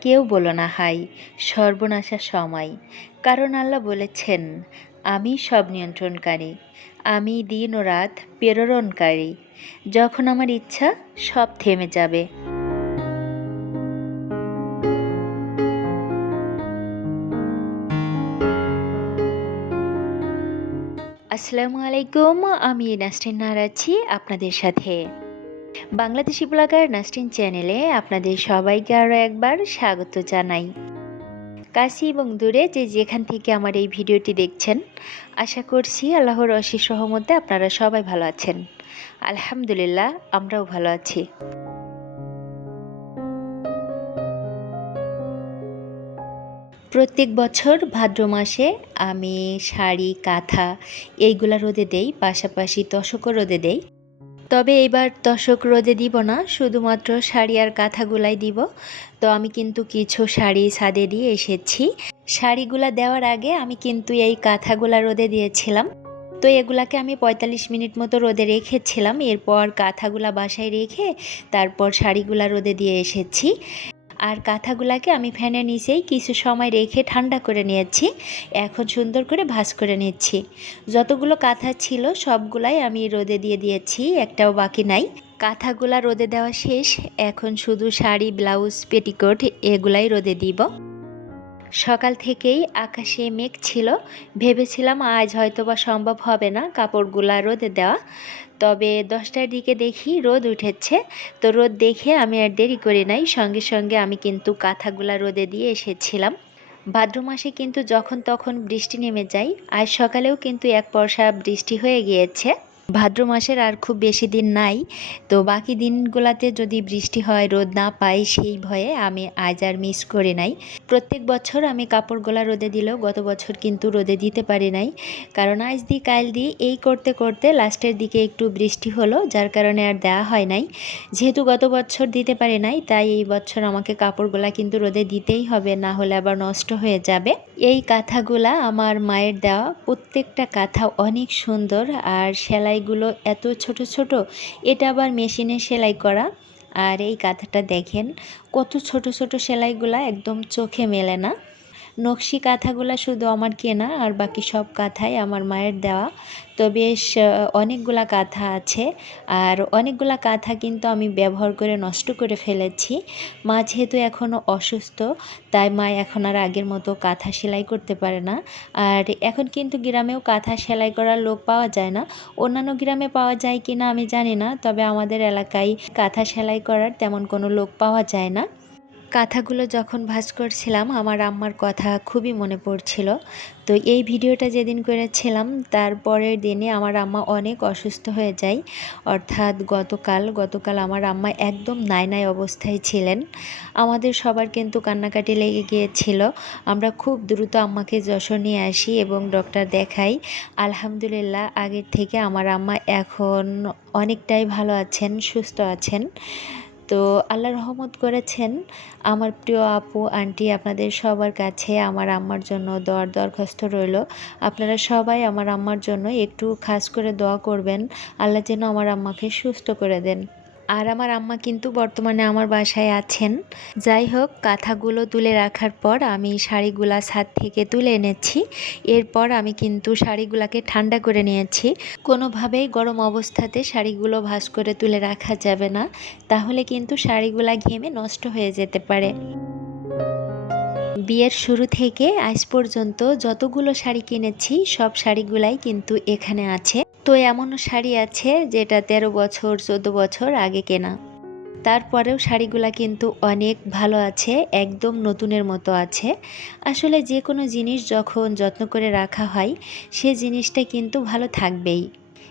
কেউ বলো না হাই, সর্বনাশা সময়। কারণ আল্লাহ বলেছেন, আমি সব নিয়ন্ত্রণকারী, আমি দিন ও রাত প্রেরণকারী। যখন আমার ইচ্ছা, সব থেমে যাবে। আসসালামু আলাইকুম, আমি নাহার আছি আপনাদের সাথে। বাংলাদেশি ব্লগার নাস্রিন চ্যানেলে আপনাদের সবাইকে আরও একবার স্বাগত জানাই। কাশি এবং দূরে যে যেখান থেকে আমার এই ভিডিওটি দেখছেন, আশা করছি আল্লাহর অশেষ সহমতে আপনারা সবাই ভালো আছেন। আলহামদুলিল্লাহ, আমরাও ভালো আছি। প্রত্যেক বছর ভাদ্র মাসে আমি শাড়ি, কাঁথা এইগুলা রোদে দেই, পাশাপাশি তশকও রোদে দেই। তবে এবার দশক রোদে দিব না, শুধুমাত্র শাড়ি আর কাঁথাগুলাই দিব। তো আমি কিন্তু কিছু শাড়ি ছাদে দিয়ে এসেছি। শাড়িগুলা দেওয়ার আগে আমি কিন্তু এই কাঁথাগুলা রোদে দিয়েছিলাম। তো এগুলাকে আমি পঁয়তাল্লিশ মিনিট মতো রোদে রেখেছিলাম। এরপর কাঁথাগুলা বাসায় রেখে তারপর শাড়িগুলা রোদে দিয়ে এসেছি। আর কাঁথাগুলাকে আমি ফ্যানের নিচেই কিছু সময় রেখে ঠান্ডা করে নিয়েছি। এখন সুন্দর করে ভাস করে নিচ্ছি। যতগুলো কাঁথা ছিল, সবগুলাই আমি রোদে দিয়ে দিয়েছি, একটাও বাকি নাই। কাঁথাগুলা রোদে দেওয়া শেষ। এখন শুধু শাড়ি, ব্লাউজ, পেটিকোট, এগুলাই রোদে দিব। সকাল থেকেই আকাশে মেঘ ছিল। ভেবেছিলাম আজ হয়তো বা সম্ভব হবে না কাপড়গুলা রোদে দেওয়া। তবে দশটার দিকে দেখি রোদ উঠেছে। তো রোদ দেখে আমি আর দেরি করি নাই। সঙ্গে সঙ্গে আমি কিন্তু কাঁথাগুলা রোদে দিয়ে এসেছিলাম। ভাদ্র মাসে কিন্তু যখন তখন বৃষ্টি নেমে যায়। আজ সকালেও কিন্তু এক পর্ষা বৃষ্টি হয়ে গিয়েছে। ভাদ্র মাসের আর খুব বেশি দিন নাই। তো বাকি দিনগুলোতে যদি বৃষ্টি হয়, রোদ না পাই সেই ভয়ে আমি আজ আর মিস করে নাই। প্রত্যেক বছর আমি কাপড়গুলা রোদে দিলেও গত বছর কিন্তু রোদে দিতে পারি নাই। কারণ আজ দি কাল দি এই করতে করতে লাস্টের দিকে একটু বৃষ্টি হলো, যার কারণে আর দেওয়া হয় নাই। যেহেতু গত বছর দিতে পারি নাই, তাই এই বছর আমাকে কাপড়গুলা কিন্তু রোদে দিতেই হবে, না হলে আবার নষ্ট হয়ে যাবে। এই কাঁথাগুলা আমার মায়ের দেওয়া প্রত্যেকটা কাঁথা অনেক সুন্দর আর সেলাইগুলো এত ছোট ছোট, এটা আবার মেশিনে সেলাই করা। আর এই কাঁথাটা দেখেন, কত ছোট ছোট সেলাইগুলা একদম চোখে মেলে না। নকশি কাঁথাগুলো শুধু আমার কেনা আর বাকি সব কাঁথাই আমার মায়ের দেওয়া। তো বেশ অনেকগুলা কাঁথা আছে আর অনেকগুলা কাঁথা কিন্তু আমি ব্যবহার করে নষ্ট করে ফেলেছি। মা যেহেতু এখনও অসুস্থ, তাই মা এখন আর আগের মতো কাঁথা সেলাই করতে পারে না। আর এখন কিন্তু গ্রামেও কাঁথা সেলাই করার লোক পাওয়া যায় না। অন্যান্য গ্রামে পাওয়া যায় কি না আমি জানি না, তবে আমাদের এলাকায় কাঁথা সেলাই করার তেমন কোনো লোক পাওয়া যায় না। কাঁথাগুলো যখন ভাঁজ করছিলাম, আমার আম্মার কথা খুবই মনে পড়ছিল। তো এই ভিডিওটা যেদিন করেছিলাম, তার পরের দিনে আমার আম্মা অনেক অসুস্থ হয়ে যায়। অর্থাৎ গতকাল গতকাল আমার আম্মা একদম নাই নাই অবস্থায় ছিলেন। আমাদের সবার কিন্তু কান্নাকাটি লেগে গিয়েছিল। আমরা খুব দ্রুত আম্মাকে যশোর নিয়ে আসি এবং ডক্টর দেখাই। আলহামদুলিল্লাহ, আগের থেকে আমার আম্মা এখন অনেকটাই ভালো আছেন, সুস্থ আছেন। তো আল্লাহ রহমত করেছেন। আমার প্রিয় আপু, আন্টি আপনাদের সবার কাছে আমার আম্মার জন্য দর দরখাস্ত রইল। আপনারা সবাই আমার আম্মার জন্য একটু খাস করে দোয়া করবেন। আল্লাহ যেন আমার আম্মাকে সুস্থ করে দেন। আর আমার আম্মা কিন্তু বর্তমানে আমার বাসায় আছেন। যাই হোক, কাঁথাগুলো তুলে রাখার পর আমি শাড়িগুলা ছাদ থেকে তুলে এনেছি। এরপর আমি কিন্তু শাড়িগুলাকে ঠান্ডা করে নিয়েছি। কোনোভাবেই গরম অবস্থাতে শাড়িগুলো ভাস করে তুলে রাখা যাবে না। তাহলে কিন্তু শাড়িগুলা ঘেমে নষ্ট হয়ে যেতে পারে। বিয়ের শুরু থেকে আজ পর্যন্ত যতগুলো শাড়ি কিনেছি, সব শাড়িগুলাই কিন্তু এখানে আছে। তো এমনও শাড়ি আছে যেটা তেরো বছর, চোদ্দ বছর আগে কেনা। তারপরেও শাড়িগুলা কিন্তু অনেক ভালো আছে, একদম নতুনের মতো আছে। আসলে যে কোনো জিনিস যখন যত্ন করে রাখা হয়, সে জিনিসটা কিন্তু ভালো থাকবেই।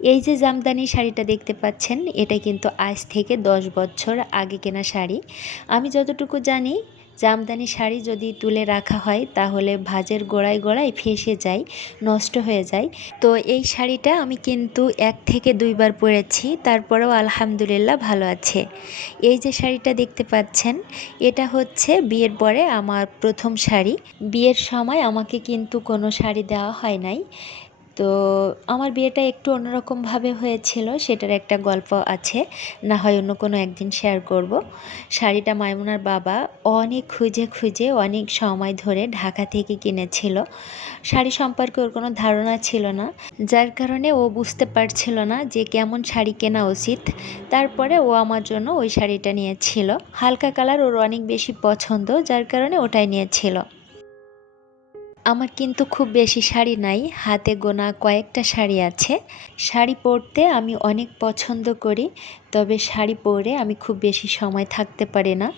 এই যে জামদানি শাড়িটা দেখতে পাচ্ছেন, এটা কিন্তু আজ থেকে দশ বছর আগে কেনা শাড়ি। আমি যতটুকু জানি জামদানি শাড়ি যদি তুলে রাখা হয়, তাহলে ভাজের গোড়ায় গোড়ায় ফেসে যায়, নষ্ট হয়ে যায়। তো এই শাড়িটা আমি কিন্তু এক থেকে দুইবার পরেছি, তারপরেও আলহামদুলিল্লাহ ভালো আছে। এই যে শাড়িটা দেখতে পাচ্ছেন, এটা হচ্ছে বিয়ের পরে আমার প্রথম শাড়ি। বিয়ের সময় আমাকে কিন্তু কোনো শাড়ি দেওয়া হয় নাই। তো আমার বিয়েটা একটু অন্যরকমভাবে হয়েছিল, সেটার একটা গল্প আছে। না হয় অন্য কোনো একদিন শেয়ার করব। শাড়িটা মাইমুনার বাবা অনেক খুঁজে খুঁজে অনেক সময় ধরে ঢাকা থেকে কিনেছিল। শাড়ি সম্পর্কে ওর কোনো ধারণা ছিল না। যার কারণে ও বুঝতে পারছিল না যে কেমন শাড়ি কেনা উচিত। তারপরে ও আমার জন্য ওই শাড়িটা নিয়েছিল। হালকা কালার ওর অনেক বেশি পছন্দ, যার কারণে ওটাই নিয়েছিল। আমার কিন্তু খুব বেশি শাড়ি নাই, হাতে গোনা কয়েকটা শাড়ি আছে। শাড়ি পরতে আমি অনেক পছন্দ করি, তবে শাড়ি পরে আমি খুব বেশি সময় থাকতে পারি না,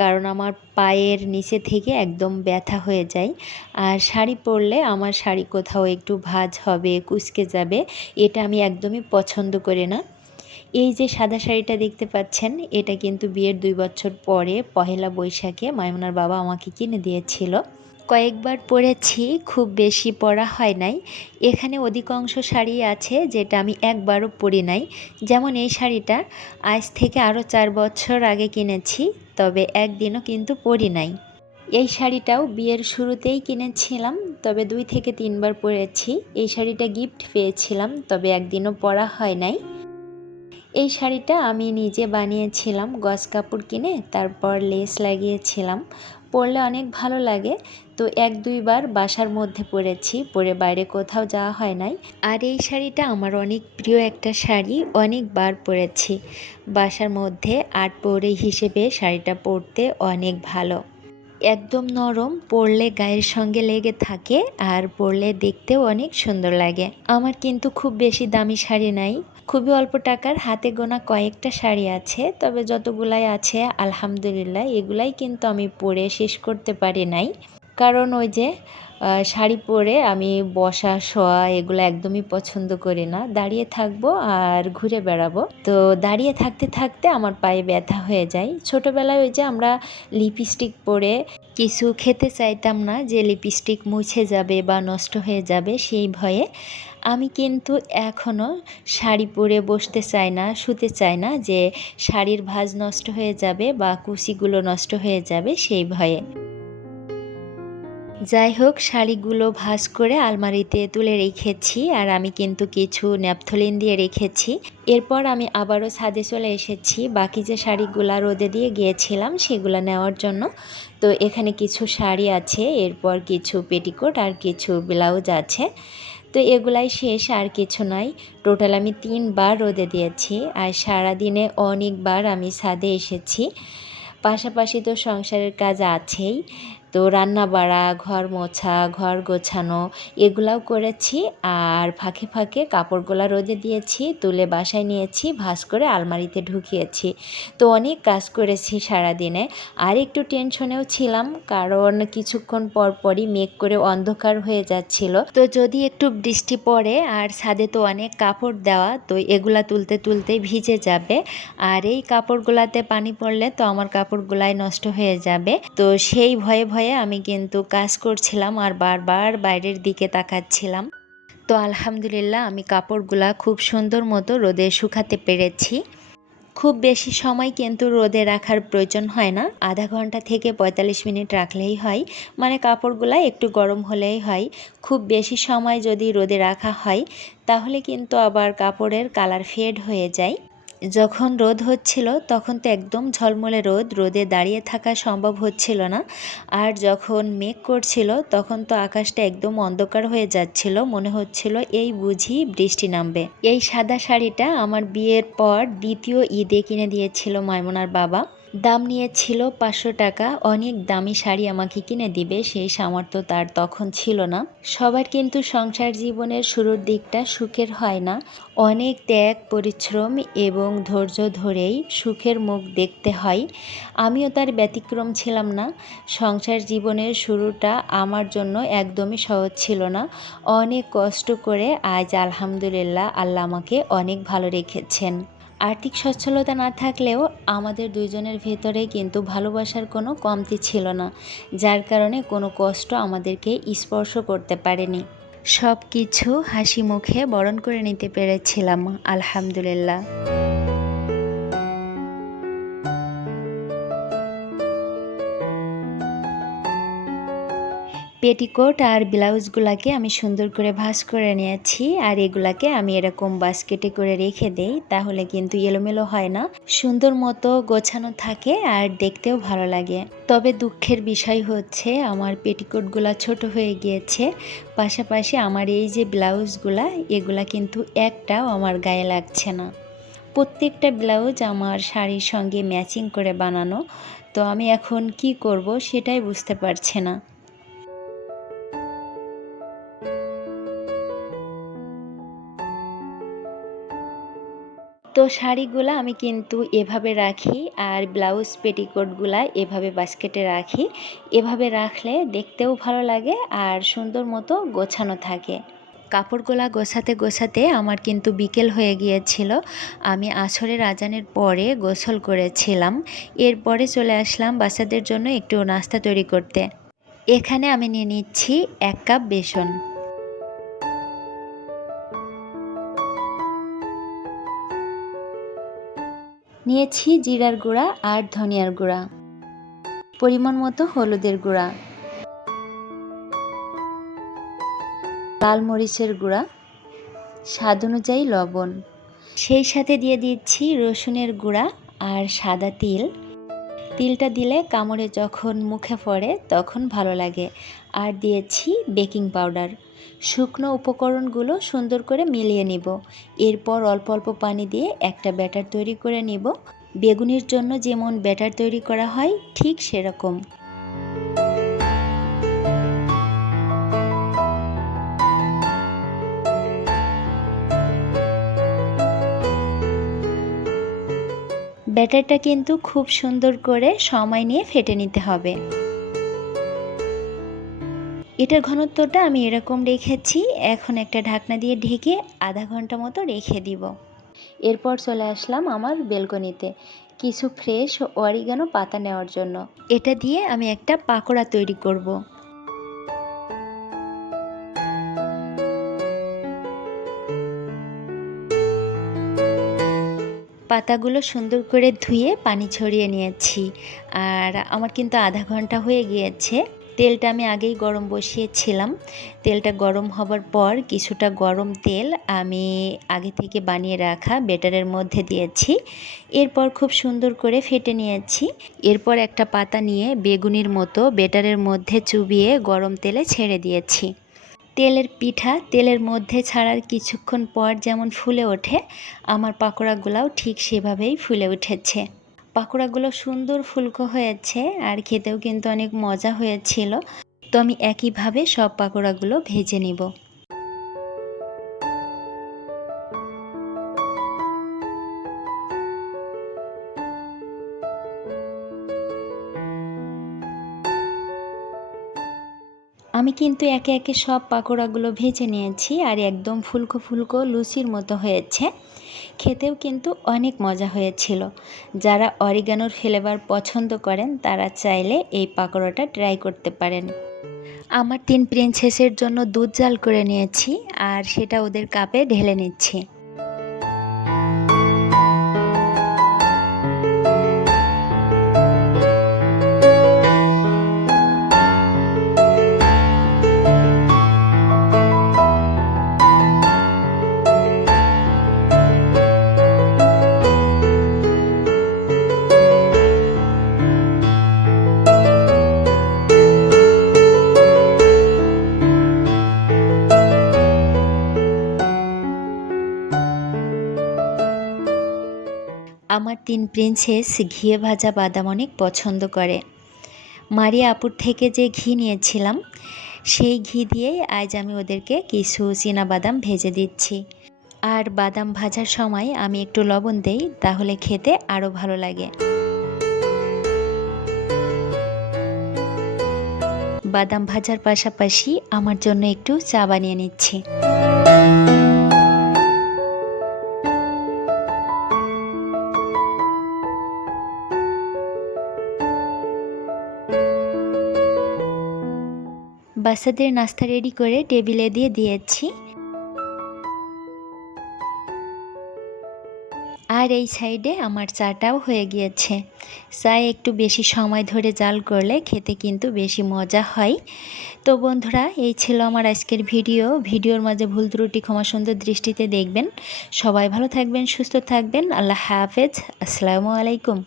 কারণ আমার পায়ের নিচে থেকে একদম ব্যথা হয়ে যায়। আর শাড়ি পরলে আমার শাড়ি কোথাও একটু ভাজ হবে, কুচকে যাবে, এটা আমি একদমই পছন্দ করি না। এই যে সাদা শাড়িটা দেখতে পাচ্ছেন, এটা কিন্তু বিয়ের দুই বছর পরে পহেলা বৈশাখে মায়মনার বাবা আমাকে কিনে দিয়েছিল। কয়েকবার পরেছি খুব বেশি পরা হয় নাই। এখানে অধিকাংশ শাড়ি আছে যেটা আমি একবারও পরি নাই। যেমন এই শাড়িটা আজ থেকে আরও চার বছর আগে কিনেছি, তবে একদিনও কিন্তু পরি নাই। এই শাড়িটাও বিয়ের শুরুতেই কিনেছিলাম, তবে দুই থেকে তিনবার পরেছি। এই শাড়িটা গিফট পেয়েছিলাম, তবে একদিনও পরা হয় নাই। এই শাড়িটা আমি নিজে বানিয়েছিলাম, গজ কাপড় কিনে, তারপর লেস লাগিয়েছিলাম। পরলে অনেক ভালো লাগে তো এক দুইবার বাসার মধ্যে পরেছি পরে বাইরে কোথাও যাওয়া হয় নাই। আর এই শাড়িটা আমার অনেক প্রিয় একটা শাড়ি, অনেকবার পরেছি। বাসার মধ্যে আট পরে হিসেবে শাড়িটা পরতে অনেক ভালো। একদম নরম, পরলে গায়ের সঙ্গে লেগে থাকে আর পরলে দেখতেও অনেক সুন্দর লাগে। আমার কিন্তু খুব বেশি দামি শাড়ি নাই। খুবই অল্প টাকার, হাতে গোনা কয়েকটা শাড়ি আছে, তবে যতগুলাই আছে, আলহামদুলিল্লাহ, এগুলাই কিন্তু আমি পরে শেষ করতে পারি নাই। কারণ ওই যে শাড়ি পরে আমি বসা, শোয়া এগুলো একদমই পছন্দ করি না। দাঁড়িয়ে থাকব আর ঘুরে বেড়াবো। তো দাঁড়িয়ে থাকতে থাকতে আমার পায়ে ব্যথা হয়ে যায়। ছোটোবেলায় ওই যে আমরা লিপস্টিক পরে কিছু খেতে চাইতাম না, যে লিপস্টিক মুছে যাবে বা নষ্ট হয়ে যাবে সেই ভয়ে আমি কিন্তু এখনও শাড়ি পরে বসতে চাই না, শুতে চাই না যে শাড়ির ভাজ নষ্ট হয়ে যাবে বা কুচিগুলো নষ্ট হয়ে যাবে সেই ভয়ে। যাই হোক, শাড়িগুলো ভাজ করে আলমারিতে তুলে রেখেছি আর আমি কিন্তু কিছু ন্যাপথলিন দিয়ে রেখেছি। এরপর আমি আবারও ছাদে চলে এসেছি। বাকি যে শাড়িগুলা রোদে দিয়ে গিয়েছিলাম, সেগুলো নেওয়ার জন্য। তো এখানে কিছু শাড়ি আছে, এরপর কিছু পেটিকোট আর কিছু ব্লাউজ আছে। তো এগুলাই শেষ, আর কিছু নয় টোটাল আমি তিনবার রোদে দিয়েছি আর সারাদিনে অনেকবার আমি ছাদে এসেছি। পাশাপাশি তো সংসারের কাজ আছেই। তো রান্না বাড়া ঘর মোছা, ঘর গোছানো, এগুলাও করেছি আর ফাঁকে ফাঁকে কাপড়গুলো রোদে দিয়েছি, তুলে বাসায় নিয়েছি ভাস করে আলমারিতে ঢুকিয়েছি। তো অনেক কাজ করেছি সারাদিনে। আর একটু টেনশনেও ছিলাম, কারণ কিছুক্ষণ পর পরই মেঘ করে অন্ধকার হয়ে যাচ্ছিল। তো যদি একটু বৃষ্টি পড়ে, আর ছাদে তো অনেক কাপড় দেওয়া, তো এগুলা তুলতে তুলতে ভিজে যাবে। আর এই কাপড়গুলাতে পানি পড়লে তো আমার কাপড়গুলাই নষ্ট হয়ে যাবে। তো সেই ভয়ে ভয়ে ভয়ে আমি কিন্তু কাজ করছিলাম আর বারবার বাইরের দিকে তাকাচ্ছিলাম। তো আলহামদুলিল্লাহ আমি কাপড়গুলা খুব সুন্দর মতো রোদে শুকাতে পেরেছি। খুব বেশি সময় কিন্তু রোদে রাখার প্রয়োজন হয় না। আধা ঘণ্টা থেকে পঁয়তাল্লিশ মিনিট রাখলেই হয়। মানে কাপড়গুলা একটু গরম হলেই হয়। খুব বেশি সময় যদি রোদে রাখা হয়, তাহলে কিন্তু আবার কাপড়ের কালার ফেড হয়ে যায়। যখন রোদ হচ্ছিল, তখন তো একদম ঝলমলে রোদ, রোদে দাঁড়িয়ে থাকা সম্ভব হচ্ছিল না। আর যখন মেঘ করছিল, তখন তো আকাশটা একদম অন্ধকার হয়ে যাচ্ছিল, মনে হচ্ছিল এই বুঝি বৃষ্টি নামবে। এই সাদা শাড়িটা আমার বিয়ের পর দ্বিতীয় ঈদে কিনে দিয়েছিল মাইমনার বাবা। দাম নিয়েছিল পাঁচশো টাকা। অনেক দামি শাড়ি আমাকে কিনে দিবে, সেই সামর্থ্য তার তখন ছিল না। সবার কিন্তু সংসার জীবনের শুরুর দিকটা সুখের হয় না। অনেক ত্যাগ, পরিশ্রম এবং ধৈর্য ধরেই সুখের মুখ দেখতে হয়। আমিও তার ব্যতিক্রম ছিলাম না। সংসার জীবনের শুরুটা আমার জন্য একদমই সহজ ছিল না। অনেক কষ্ট করে আজ আলহামদুলিল্লাহ আল্লাহ আমাকে অনেক ভালো রেখেছেন। আর্থিক সচ্ছলতা না থাকলেও আমাদের দুজনের ভেতরে কিন্তু ভালোবাসার কোনো কমতি ছিল না, যার কারণে কোনো কষ্ট আমাদেরকে স্পর্শ করতে পারেনি। সব কিছু হাসি মুখে বরণ করে নিতে পেরেছিলাম, আলহামদুলিল্লাহ। পেটিকোট আর ব্লাউজগুলাকে আমি সুন্দর করে ভাঁজ করে নিয়েছি আর এগুলাকে আমি এরকম বাস্কেটে করে রেখে দেই, তাহলে কিন্তু এলোমেলো হয় না। সুন্দর মতো গোছানো থাকে আর দেখতেও ভালো লাগে। তবে দুঃখের বিষয় হচ্ছে, আমার পেটিকোটগুলা ছোট হয়ে গিয়েছে। পাশাপাশি আমার এই যে ব্লাউজগুলা, এগুলা কিন্তু একটাও আমার গায়ে লাগছে না। প্রত্যেকটা ব্লাউজ আমার শাড়ির সঙ্গে ম্যাচিং করে বানানো, তো আমি এখন কি করব সেটাই বুঝতে পারছি না। শাড়িগুলো আমি কিন্তু এভাবে রাখি আর ব্লাউজ পেটিকোটগুলা এভাবে বাস্কেটে রাখি। এভাবে রাখলে দেখতেও ভালো লাগে আর সুন্দর মতো গোছানো থাকে। কাপড়গুলা গোছাতে গোছাতে আমার কিন্তু বিকেল হয়ে গিয়েছিল। আমি আসরের আজানের পরে গোসল করেছিলাম। এরপরে চলে আসলাম বাচ্চাদের জন্য একটু নাস্তা তৈরি করতে। এখানে আমি নিয়ে নিচ্ছি এক কাপ বেসন। নিয়েছি জিরার গুঁড়া আর ধনিয়ার গুঁড়া। পরিমাণ মতো হলুদের গুঁড়া। লাল মরিচের গুঁড়া। স্বাদ অনুযায়ী লবণ। সেই সাথে দিয়ে দিচ্ছি রসুনের গুঁড়া আর সাদা তিল। তিলটা দিলে কামড়ে যখন মুখে পড়ে তখন ভালো লাগে। আর দিয়েছি বেকিং পাউডার। শুকনো উপকরণগুলো সুন্দর করে মিলিয়ে নিব। এরপর অল্প অল্প পানি দিয়ে একটা ব্যাটার তৈরি করে নিব। বেগুনির জন্য যেমন ব্যাটার তৈরি করা হয়, ঠিক সেরকম। ব্যাটারটা কিন্তু খুব সুন্দর করে সময় নিয়ে ফেটে নিতে হবে। এটার ঘনত্বটা আমি এরকম রেখেছি, এখন একটা ঢাকনা দিয়ে ঢেকে আধা ঘণ্টা মতো রেখে দিব। এরপর চলে আসলাম আমার বেলকনিতে, কিছু ফ্রেশ অরিগানো পাতা নেওয়ার জন্য। এটা দিয়ে আমি একটা পাকোড়া তৈরি করব। পাতাগুলো সুন্দর করে ধুয়ে পানি ছড়িয়ে নিয়েছি। আর আমার কিন্তু আধা ঘণ্টা হয়ে গিয়েছে। তেলটা আমি আগেই গরম বসিয়েছিলাম। তেলটা গরম হবার পর কিছুটা গরম তেল আমি আগে থেকে বানিয়ে রাখা বেটারের মধ্যে দিয়েছি। এরপর খুব সুন্দর করে ফেটে নিয়েছি। এরপর একটা পাতা নিয়ে বেগুনির মতো বেটারের মধ্যে চুবিয়ে গরম তেলে ছেড়ে দিয়েছি। তেলের পিঠা তেলের মধ্যে ছাড়ার কিছুক্ষণ পর যেমন ফুলে ওঠে, আমার পাকোড়াগুলাও ঠিক সেভাবেই ফুলে উঠেছে। পাকোড়াগুলো সুন্দর ফুলকো হয়েছে আর খেতেও কিন্তু অনেক মজা হয়েছিল। তো আমি একইভাবে সব পাকোড়াগুলো ভেজে নিব। আমি কিন্তু একে একে সব পাকোড়াগুলো ভেজে নিয়েছি আর একদম ফুলকো ফুলকো লুচির মতো হয়েছে। খেতেও কিন্তু অনেক মজা হয়েছিল। যারা অরিগানোর ফ্লেভার পছন্দ করেন, তারা চাইলে এই পাকোড়াটা ট্রাই করতে পারেন। আমার তিন প্রিন্সেসের জন্য দুধ জাল করে নিয়েছি আর সেটা ওদের কাপে ঢেলে নিচ্ছি। তিন প্রিন্সেস ঘিয়ে ভাজা বাদাম অনেক পছন্দ করে। মারিয়া আপুর থেকে যে ঘি নিয়েছিলাম, সেই ঘি দিয়েই আজ আমি ওদেরকে কিছু বাদাম ভেজে দিচ্ছি। আর বাদাম ভাজার সময় আমি একটু লবণ দেই, তাহলে খেতে আরও ভালো লাগে। বাদাম ভাজার পাশাপাশি আমার জন্য একটু চা বানিয়ে নিচ্ছি। বাচ্চাদের নাস্তা রেডি করে টেবিলে দিয়ে দিয়েছি। আর এই সাইডে আমার চাটাও হয়ে গিয়েছে। চায় একটু বেশি সময় ধরে জাল করলে খেতে কিন্তু বেশি মজা হয়। তো বন্ধুরা, এই ছিল আমার আজকের ভিডিও। ভিডিওর মাঝে ভুল ত্রুটি, ক্ষমা সুন্দর দৃষ্টিতে দেখবেন। সবাই ভালো থাকবেন, সুস্থ থাকবেন। আল্লাহ হাফেজ। আসসালামু আলাইকুম।